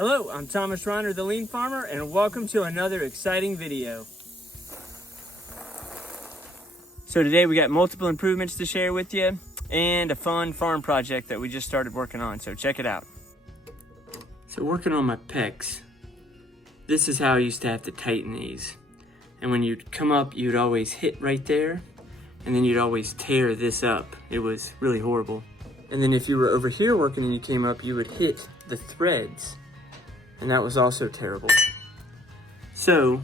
Hello, I'm Thomas Reiner, the Lean Farmer, and welcome to another exciting video. So today we got multiple improvements to share with you and a fun farm project that we just started working on, so check it out. So working on my pecs, this is how I used to have to tighten these. And when you'd come up, you'd always hit right there, and then you'd always tear this up. It was really horrible. And then if you were over here working and you came up, you would hit the threads, and that was also terrible. So,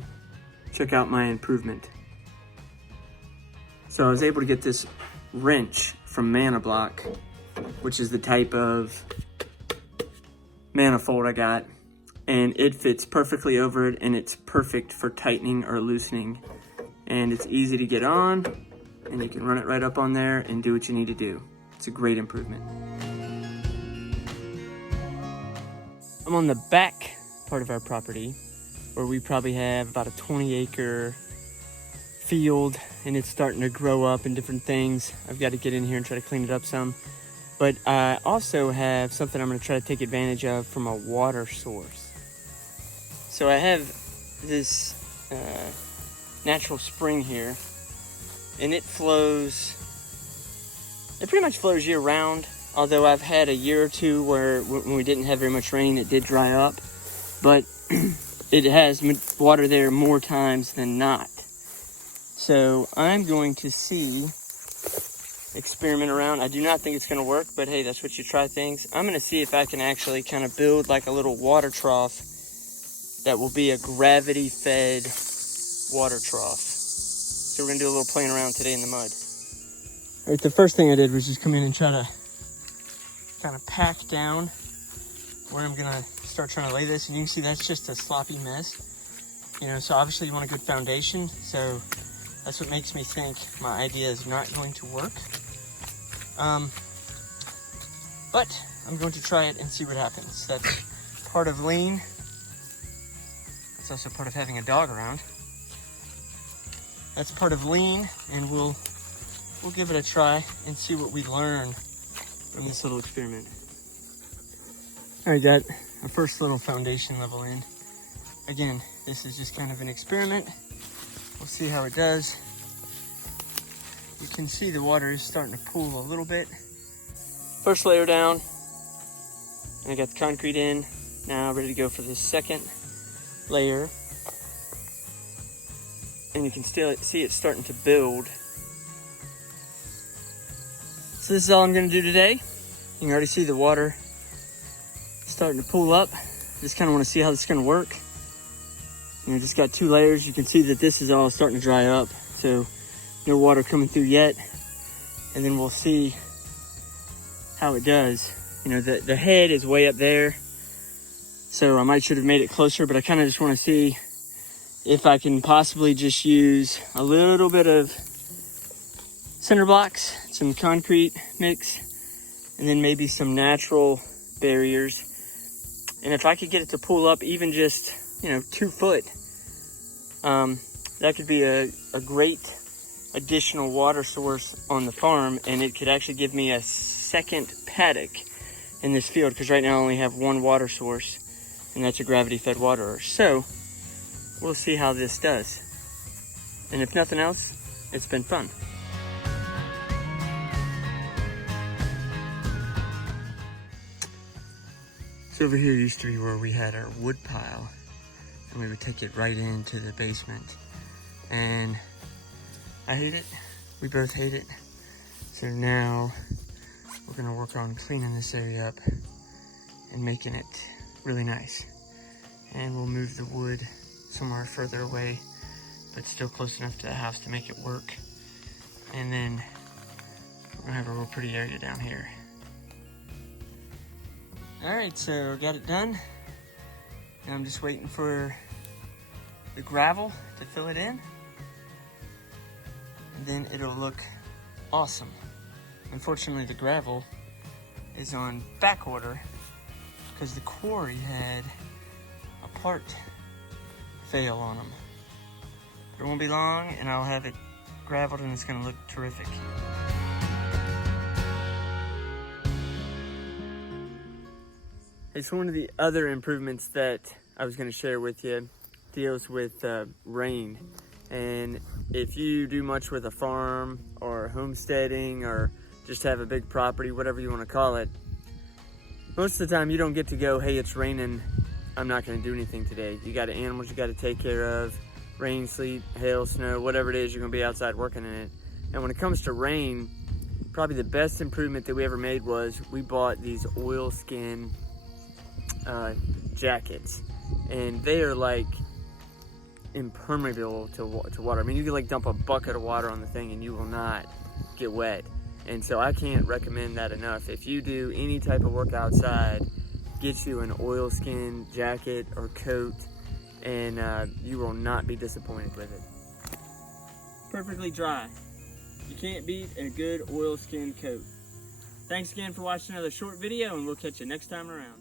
check out my improvement. So I was able to get this wrench from Block, which is the type of manifold I got, and it fits perfectly over it, and it's perfect for tightening or loosening. And it's easy to get on, and you can run it right up on there and do what you need to do. It's a great improvement. I'm on the back part of our property where we probably have about a 20-acre field, and it's starting to grow up in different things. I've got to get in here and try to clean it up some. But I also have something I'm going to try to take advantage of from a water source. So I have this natural spring here, and it pretty much flows year round. Although I've had a year or two where when we didn't have very much rain, it did dry up. But it has water there more times than not. So I'm going to experiment around. I do not think it's going to work, but hey, that's what you try things. I'm going to see if I can actually kind of build like a little water trough that will be a gravity-fed water trough. So we're going to do a little playing around today in the mud. All right, the first thing I did was just come in and try to kind of pack down where I'm going to start trying to lay this. And you can see that's just a sloppy mess. You know, so obviously you want a good foundation. So that's what makes me think my idea is not going to work. But I'm going to try it and see what happens. That's part of lean. It's also part of having a dog around. That's part of lean, and we'll give it a try and see what we learn from this little experiment. All right, got our first little foundation level in. Again, this is just kind of an experiment. We'll see how it does. You can see the water is starting to pool a little bit. First layer down, and I got the concrete in. Now ready to go for the second layer. And you can still see it starting to build. So this is all I'm gonna do today. You can already see the water starting to pool up. Just kind of want to see how this is gonna work. You know, just got 2 layers. You can see that this is all starting to dry up. So no water coming through yet. And then we'll see how it does. You know, the head is way up there. So I should have made it closer, but I kind of just want to see if I can possibly just use a little bit of cinder blocks, some concrete mix, and then maybe some natural barriers. And if I could get it to pull up even just, 2 foot, that could be a great additional water source on the farm, and it could actually give me a second paddock in this field, because right now I only have one water source, and that's a gravity-fed waterer. So we'll see how this does. And if nothing else, it's been fun. So over here used to be where we had our wood pile, and we would take it right into the basement. And I hate it. We both hate it. So now we're gonna work on cleaning this area up and making it really nice. And we'll move the wood somewhere further away, but still close enough to the house to make it work. And then we're gonna have a real pretty area down here. All right, so got it done. Now I'm just waiting for the gravel to fill it in. And then it'll look awesome. Unfortunately, the gravel is on back order because the quarry had a part fail on them. But it won't be long and I'll have it graveled and it's gonna look terrific. It's one of the other improvements that I was going to share with you deals with rain. And if you do much with a farm or homesteading or just have a big property, whatever you want to call it, most of the time you don't get to go, hey, it's raining, I'm not going to do anything today. You got animals you got to take care of, rain, sleet, hail, snow, whatever it is, you're going to be outside working in it. And when it comes to rain, probably the best improvement that we ever made was we bought these oilskin jackets, and they are like impermeable to water. I mean, you can like dump a bucket of water on the thing and you will not get wet. And so I can't recommend that enough. If you do any type of work outside, get you an oilskin jacket or coat, and you will not be disappointed with it. Perfectly dry. You can't beat a good oilskin coat. Thanks again for watching another short video, and we'll catch you next time around.